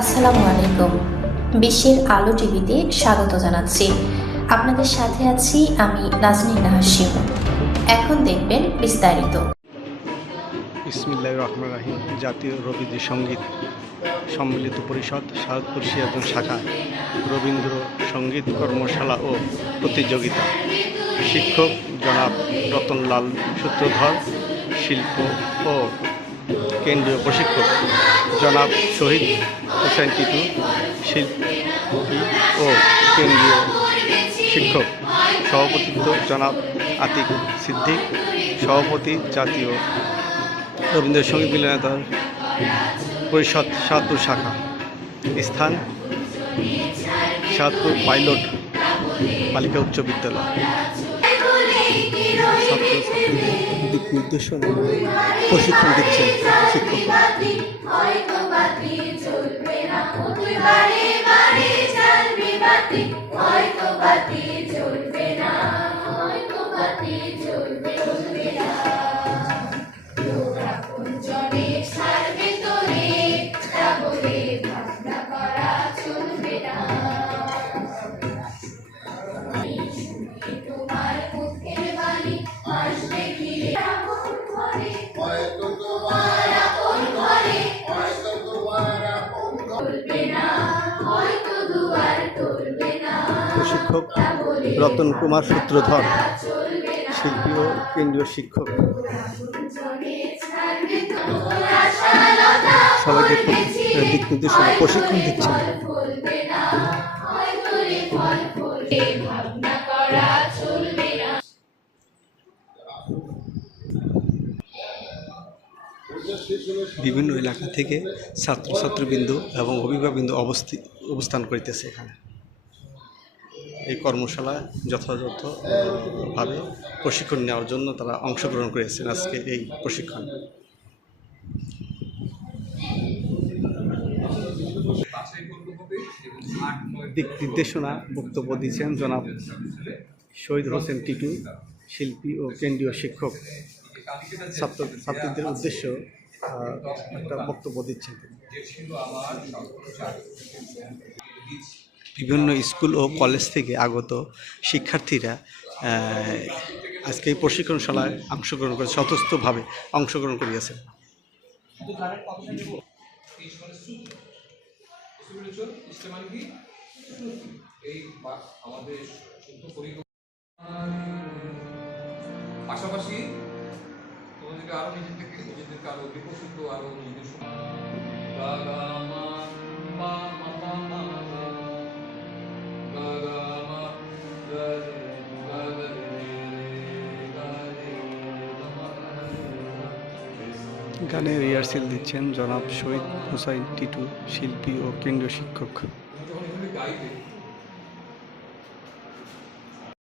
আসসালামু আলাইকুম। বিশ্বের আলো টিভিতে স্বাগত জানাচ্ছি। আপনাদের সাথে আছি আমি নাজনীন হাসিম। এখন দেখবেন বিস্তারিত। ইসমিল্লাহ রহমান রাহিম, জাতীয় রবীন্দ্র সংগীত সম্মিলিত পরিষদ সাউথপুর সিরাজন শাখা রবীন্দ্র সংগীত কর্মশালা ও প্রতিযোগিতা। শিক্ষক জনাব রতনলাল সূত্রধর, শিল্প ও কেন্দ্রীয় প্রশিক্ষক জনাব শহীদ হোসেন শিল্পী ও কেন্দ্রীয় শিক্ষক, সভাপতিত্ব জনাব আতিক সিদ্দিক, সভাপতি জাতীয় রবীন্দ্র সংগীত মিলনায়তন পরিষদ সাতপুর শাখা স্থান সাতপুর পাইলট বালিকা উচ্চ বিদ্যালয়। নির্দেশনা প্রশিক্ষণ দিচ্ছেন শিক্ষক বারে বারে জ্বালবে বাতি হয়তো বাতি প্রশিক্ষক তা রতন কুমার সূত্রধর, শিল্পী ও কেন্দ্রীয় শিক্ষক। সবাইকে দিক নির্দেশনা, প্রশিক্ষণ দিচ্ছেন। বিভিন্ন এলাকা থেকে ছাত্রছাত্রবৃন্দ এবং অভিভাবকবৃন্দ অবস্থি, অবস্থান করিতেছে এখানে। এই কর্মশালায় যথাযথভাবে প্রশিক্ষণ নেওয়ার জন্য তারা অংশগ্রহণ করেছেন আজকে এই প্রশিক্ষণ দিক নির্দেশনা বক্তব্য দিয়েছেন জনাব শহীদ হোসেন টিটু শিল্পী ও কেন্দ্রীয় শিক্ষক ছাত্র ছাত্রীদের উদ্দেশ্য একটা বক্তব্য দিচ্ছেন। বিভিন্ন স্কুল ও কলেজ থেকে আগত শিক্ষার্থীরা আজকে এই প্রশিক্ষণশালায় অংশগ্রহণ করে স্বতঃস্থভাবে অংশগ্রহণ করিয়াছেন। পাশাপাশি তোমাদেরকে আরও নিজেদেরকে আরও বিকশিত, আরও গানের রিহার্সেল দিচ্ছেন জনাব শহীদ হুসাইন টিটু শিল্পী ও কেন্দ্রীয় শিক্ষক।